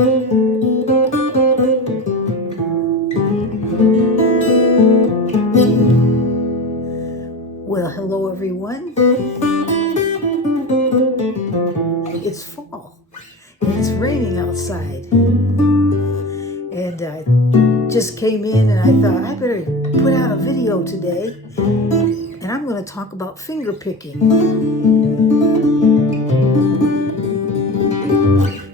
Well, hello everyone. It's fall and it's raining outside. And I just came in and I thought I better put out a video today. And I'm going to talk about finger picking.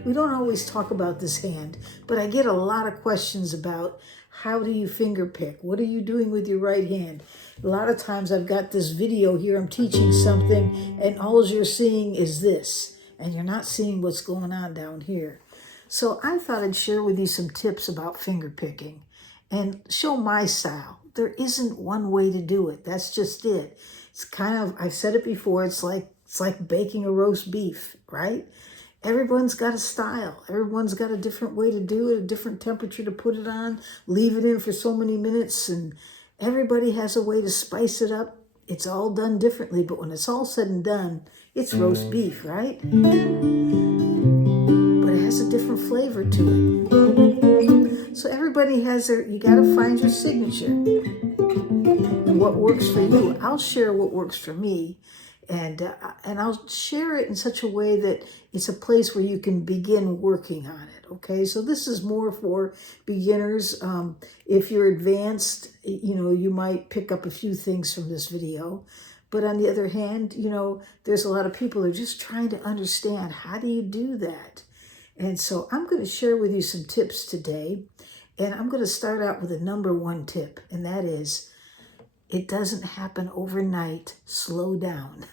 We don't always talk about this hand, but I get a lot of questions about how do you finger pick? What are you doing with your right hand? A lot of times I've got this video here, I'm teaching something, and all you're seeing is this, and you're not seeing what's going on down here. So I thought I'd share with you some tips about finger picking and show my style. There isn't one way to do it. That's just it. It's kind of, I've said it before, it's like baking a roast beef, right? Everyone's got a style. Everyone's got a different way to do it, a different temperature to put it on, leave it in for so many minutes, and everybody has a way to spice it up. It's all done differently, but when it's all said and done, it's roast beef, right? But it has a different flavor to it. So everybody has their, you gotta find your signature and what works for you. I'll share what works for me. And I'll share it in such a way that it's a place where you can begin working on it, okay? So this is more for beginners. If you're advanced, you know, you might pick up a few things from this video. But on the other hand, you know, there's a lot of people who are just trying to understand, how do you do that? And so I'm going to share with you some tips today. And I'm going to start out with the number one tip, and that is, it doesn't happen overnight. Slow down.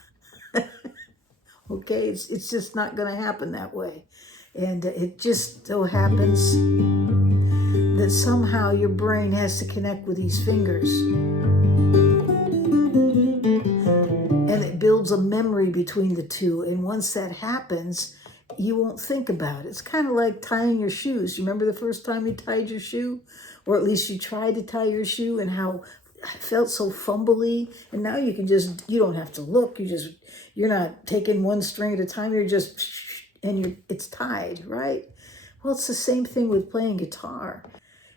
Okay, it's just not going to happen that way. And it just so happens that somehow your brain has to connect with these fingers. And it builds a memory between the two. And once that happens, you won't think about it. It's kind of like tying your shoes. You remember the first time you tied your shoe? Or at least you tried to tie your shoe, and how I felt so fumbly. And now you can just, you don't have to look. You're not taking one string at a time. You're just, and it's tied, right? Well, it's the same thing with playing guitar.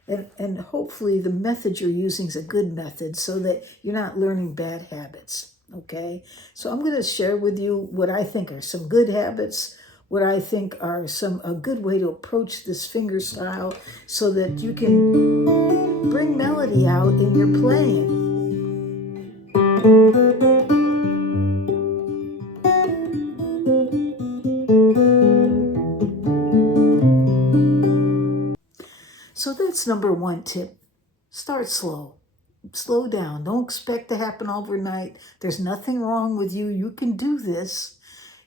And hopefully the method you're using is a good method so that you're not learning bad habits, okay? So I'm going to share with you what I think are some good habits, what I think are a good way to approach this finger style so that you can bring melody out in your playing. So that's number one tip. Start slow. Slow down. Don't expect to happen overnight. There's nothing wrong with you. You can do this.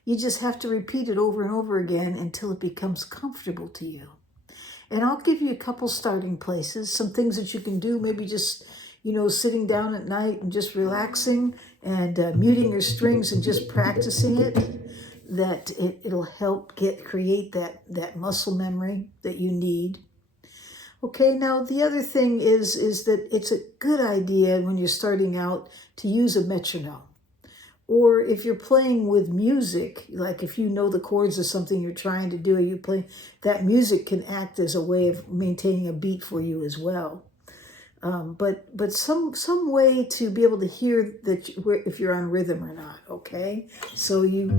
You just have to repeat it over and over again until it becomes comfortable to you. And I'll give you a couple starting places, some things that you can do, maybe just, you know, sitting down at night and just relaxing and muting your strings and just practicing it, that it'll help create that muscle memory that you need. Okay, now the other thing is that it's a good idea when you're starting out to use a metronome. Or if you're playing with music, like if you know the chords of something you're trying to do, you play, that music can act as a way of maintaining a beat for you as well. But some way to be able to hear that if you're on rhythm or not, okay? So you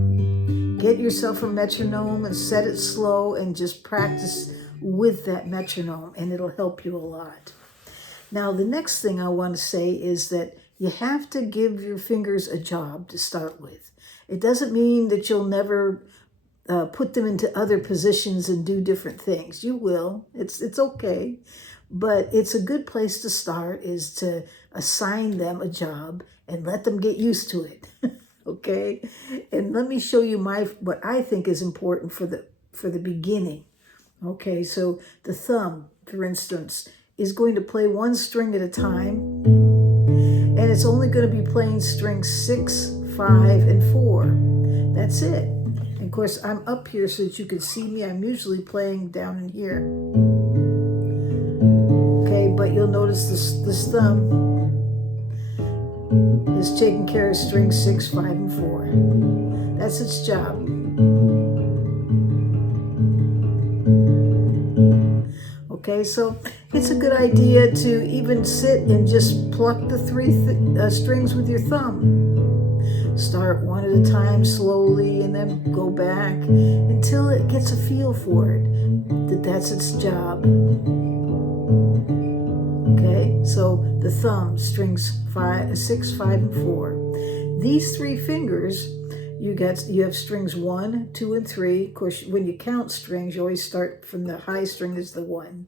get yourself a metronome and set it slow and just practice with that metronome, and it'll help you a lot. Now, the next thing I want to say is that you have to give your fingers a job to start with. It doesn't mean that you'll never put them into other positions and do different things. You will. It's okay. But it's a good place to start is to assign them a job and let them get used to it. Okay? And let me show you what I think is important for the beginning. Okay, so the thumb, for instance, is going to play one string at a time, and it's only going to be playing strings 6, 5, and 4. That's it. And of course, I'm up here so that you can see me. I'm usually playing down in here. Okay, but you'll notice this thumb is taking care of strings 6, 5, and 4. That's its job. Okay, so it's a good idea to even sit and just pluck the three strings with your thumb. Start one at a time slowly and then go back until it gets a feel for it, that's its job. Okay, so the thumb, strings 5, 6, 5, and 4. These three fingers, you have strings 1, 2, and 3. Of course, when you count strings, you always start from the high string as the 1.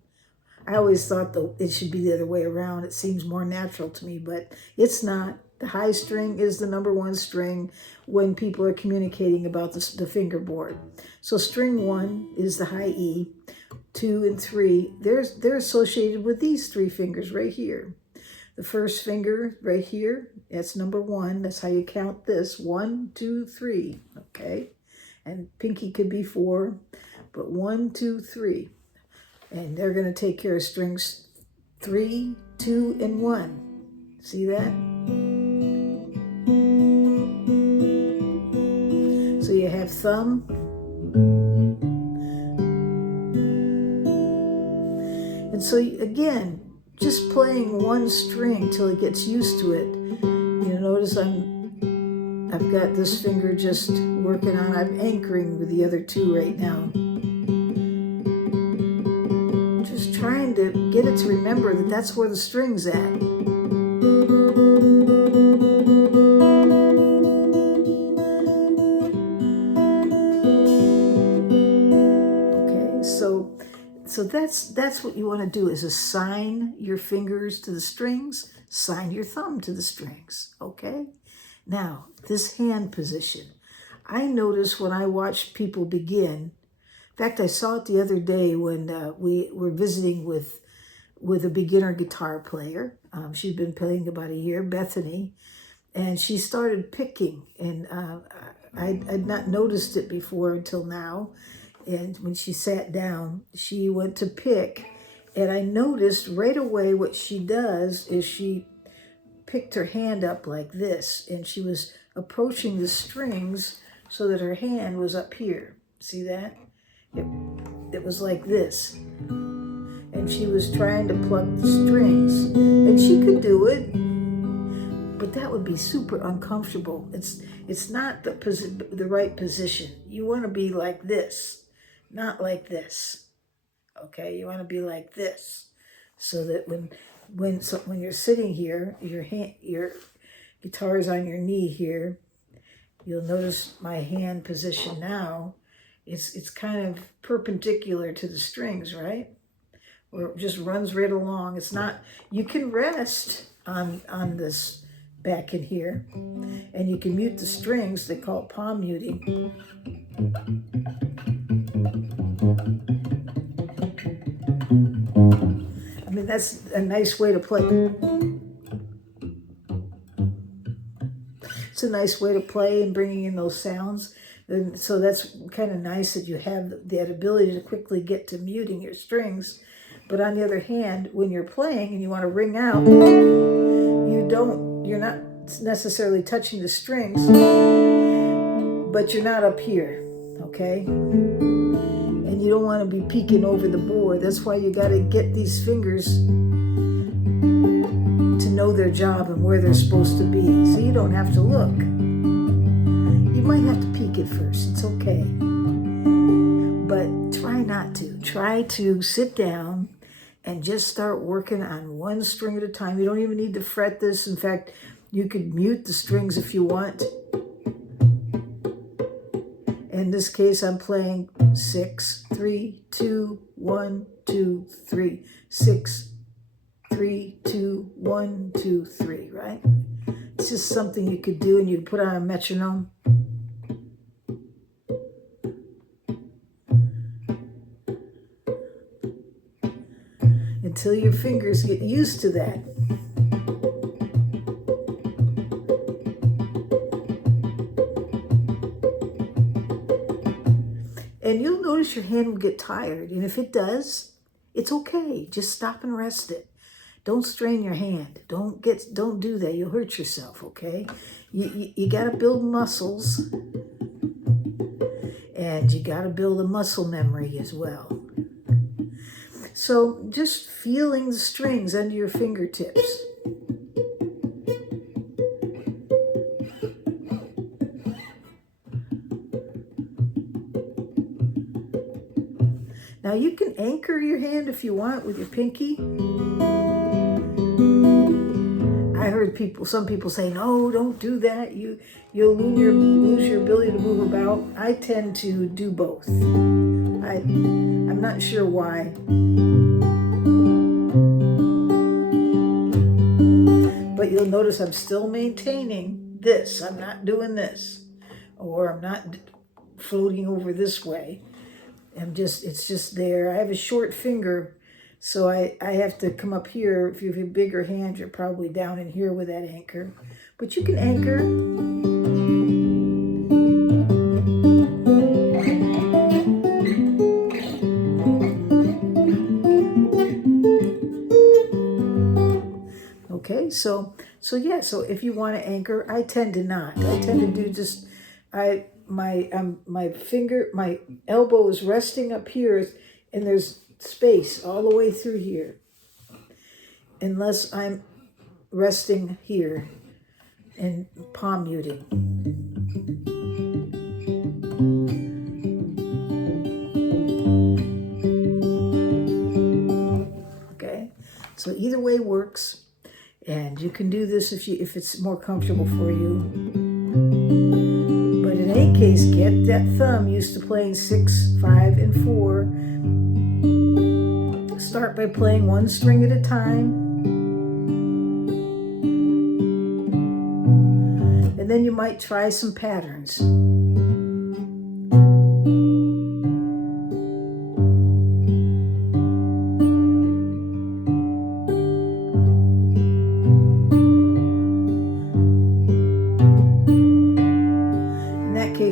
I always thought it should be the other way around. It seems more natural to me, but it's not. The high string is the number 1 string when people are communicating about the fingerboard. So string 1 is the high E. 2 and 3, they're associated with these three fingers right here. The first finger right here, that's number 1. That's how you count this. 1, 2, 3. Okay, and pinky could be 4, but 1, 2, 3, and they're going to take care of strings 3, 2, and 1. See that? So you have thumb. And so again, just playing one string till it gets used to it. You'll notice I've got this finger just working on, I'm anchoring with the other 2 right now. Just trying to get it to remember that that's where the string's at. So that's what you want to do, is assign your fingers to the strings, assign your thumb to the strings, okay? Now, this hand position. I notice when I watch people begin, in fact, I saw it the other day when we were visiting with a beginner guitar player. She'd been playing about a year, Bethany, and she started picking, and I'd not noticed it before until now. And when she sat down, she went to pick, and I noticed right away what she does is she picked her hand up like this, and she was approaching the strings so that her hand was up here. See that? It was like this. And she was trying to pluck the strings. And she could do it, but that would be super uncomfortable. It's not the right position. You want to be like this. Not like this, okay? You want to be like this, so that when you're sitting here, your guitar is on your knee here. You'll notice my hand position now. It's kind of perpendicular to the strings, right? Or it just runs right along. It's not. You can rest on this back in here, and you can mute the strings. They call it palm muting. I mean, that's a nice way to play. It's a nice way to play and bringing in those sounds. And so that's kind of nice that you have that ability to quickly get to muting your strings. But on the other hand, when you're playing and you want to ring out, you're not necessarily touching the strings, but you're not up here, okay? And you don't want to be peeking over the board. That's why you got to get these fingers to know their job and where they're supposed to be. So you don't have to look. You might have to peek at first. It's okay. But try not to. Try to sit down and just start working on one string at a time. You don't even need to fret this. In fact, you could mute the strings if you want. In this case, I'm playing 6, 3, 2, 1, 2, 3, 6, 3, 2, 1, 2, 3, right? It's just something you could do, and you put on a metronome. Until your fingers get used to that. And you'll notice your hand will get tired. And if it does, it's okay. Just stop and rest it. Don't strain your hand. Don't do that. You'll hurt yourself, okay? You got to build muscles. And you got to build a muscle memory as well. So just feeling the strings under your fingertips. Now you can anchor your hand if you want with your pinky. I heard some people say, no, don't do that. You'll lose your ability to move about. I tend to do both. I'm not sure why. But you'll notice I'm still maintaining this. I'm not doing this. Or I'm not floating over this way. It's just there. I have a short finger, so I have to come up here. If you have a bigger hand, you're probably down in here with that anchor. But you can anchor. Okay, so yeah, so if you want to anchor, I tend to not. I tend to do just, my elbow is resting up here, and there's space all the way through here, unless I'm resting here and palm muting. Okay, so either way works. And you can do this if it's more comfortable for you. But in any case, get that thumb used to playing 6, 5, and 4. Start by playing one string at a time. And then you might try some patterns.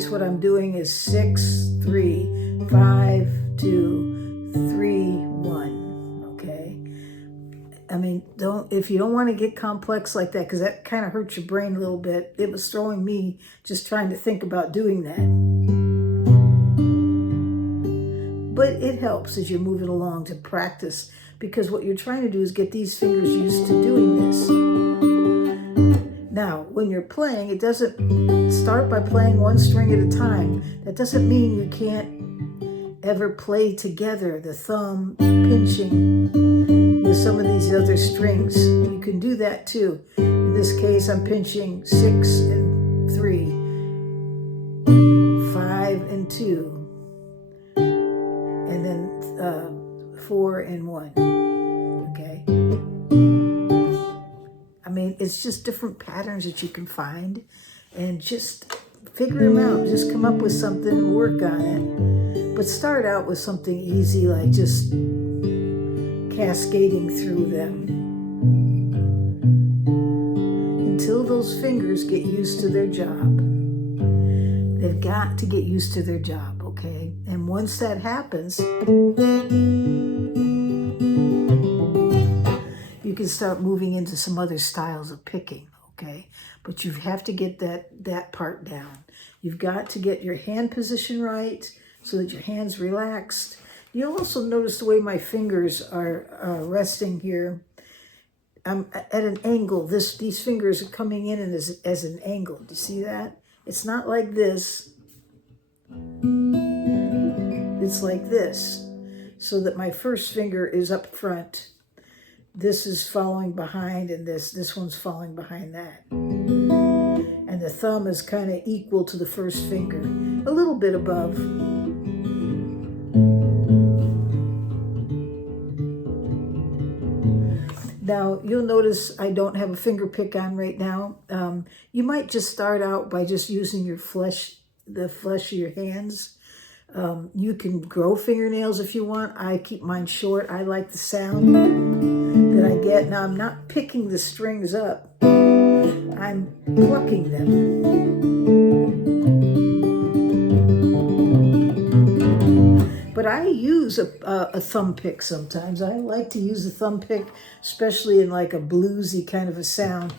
What I'm doing is 6, 3, 5, 2, 3, 1. Okay. I mean, if you don't want to get complex like that, because that kind of hurts your brain a little bit. It was throwing me just trying to think about doing that. But it helps as you're moving along to practice, because what you're trying to do is get these fingers used to doing this. Now, when you're playing, it doesn't start by playing one string at a time. That doesn't mean you can't ever play together, the thumb pinching with some of these other strings. You can do that too. In this case, I'm pinching 6 and 3, 5 and 2, and then 4 and 1. Okay. I mean, it's just different patterns that you can find, and just figure them out. Just come up with something and work on it. But start out with something easy, like just cascading through them until those fingers get used to their job. They've got to get used to their job, okay? And once that happens, you can start moving into some other styles of picking, okay? But you have to get that part down. You've got to get your hand position right so that your hand's relaxed. You'll also notice the way my fingers are resting here. I'm at an angle. These fingers are coming in as an angle. Do you see that? It's not like this. It's like this. So that my first finger is up front. This is following behind, and this one's falling behind that. And the thumb is kind of equal to the first finger, a little bit above. Now, you'll notice I don't have a finger pick on right now. You might just start out by just using the flesh of your hands. You can grow fingernails if you want. I keep mine short. I like the sound that I get. Now, I'm not picking the strings up. I'm plucking them. But I use a thumb pick sometimes. I like to use a thumb pick, especially in like a bluesy kind of a sound.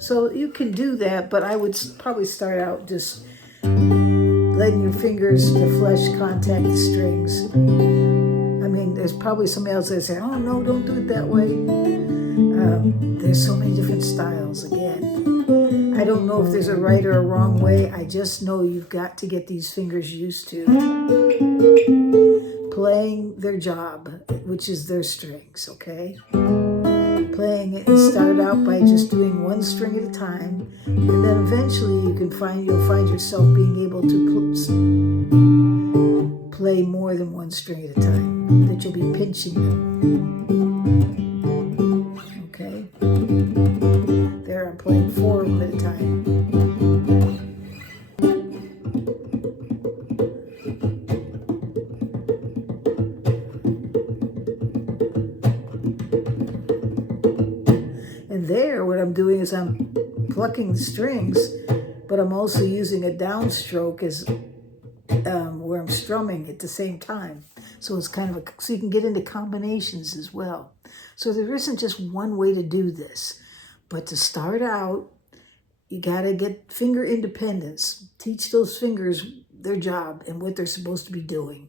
So you can do that, but I would probably start out just letting your fingers, the flesh, contact the strings. I mean, there's probably somebody else that say, oh no, don't do it that way. There's so many different styles. Again, I don't know if there's a right or a wrong way. I just know you've got to get these fingers used to playing their job, which is their strings, okay? Playing it, and start out by just doing one string at a time, and then eventually you'll find yourself being able to play more than one string at a time, that you'll be pinching them. Okay? There, I'm playing 4 of them at a time. And there, what I'm doing is I'm plucking the strings, but I'm also using a downstroke as where I'm strumming at the same time. So it's kind of so you can get into combinations as well. So there isn't just one way to do this, but to start out, you got to get finger independence. Teach those fingers their job and what they're supposed to be doing.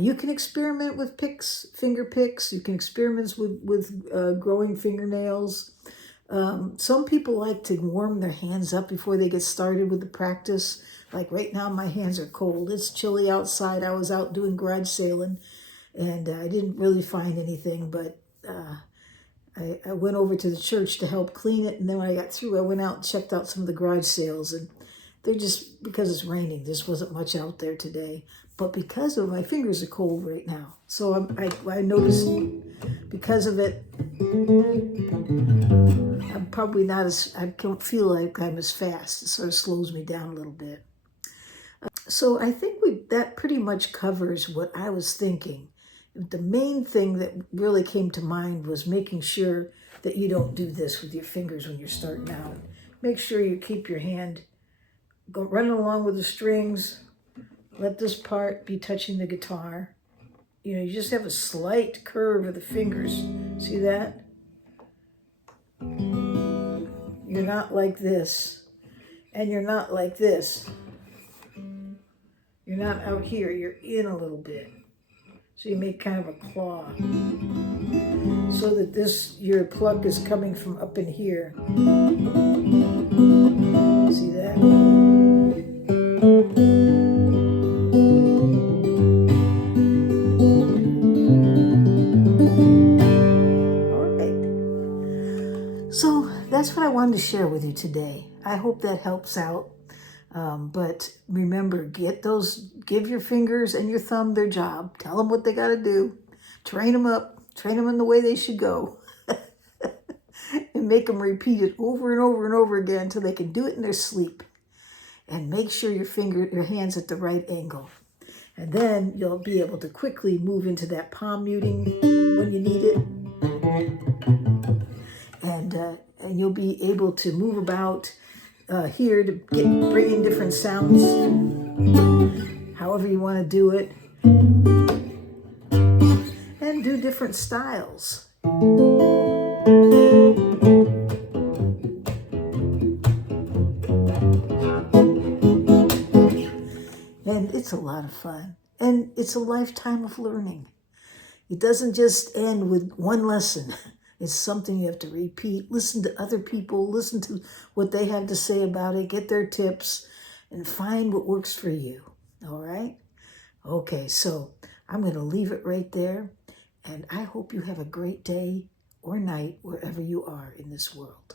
You can experiment with picks, finger picks. You can experiment with growing fingernails. Some people like to warm their hands up before they get started with the practice. Like right now, my hands are cold. It's chilly outside. I was out doing garage sailing, and I didn't really find anything, but I went over to the church to help clean it, and then when I got through, I went out and checked out some of the garage sales, and they're just, because it's raining, there wasn't much out there today. But because of my fingers are cold right now, so I noticed because of it, I'm probably not as, I don't feel like I'm as fast. It sort of slows me down a little bit. So I think that pretty much covers what I was thinking. The main thing that really came to mind was making sure that you don't do this with your fingers when you're starting out. Make sure you keep your hand running along with the strings. Let this part be touching the guitar. You know, you just have a slight curve of the fingers. See that? You're not like this. And you're not like this. You're not out here. You're in a little bit. So you make kind of a claw. So that your pluck is coming from up in here. See that? So that's what I wanted to share with you today. I hope that helps out. But remember, give your fingers and your thumb their job. Tell them what they got to do. Train them up. Train them in the way they should go. And make them repeat it over and over and over again until they can do it in their sleep. And make sure your hand's at the right angle. And then you'll be able to quickly move into that palm muting when you need it. And you'll be able to move about here to bring in different sounds, however you want to do it, and do different styles. And it's a lot of fun, and it's a lifetime of learning. It doesn't just end with one lesson. It's something you have to repeat. Listen to other people. Listen to what they have to say about it. Get their tips and find what works for you. All right? Okay, so I'm going to leave it right there. And I hope you have a great day or night wherever you are in this world.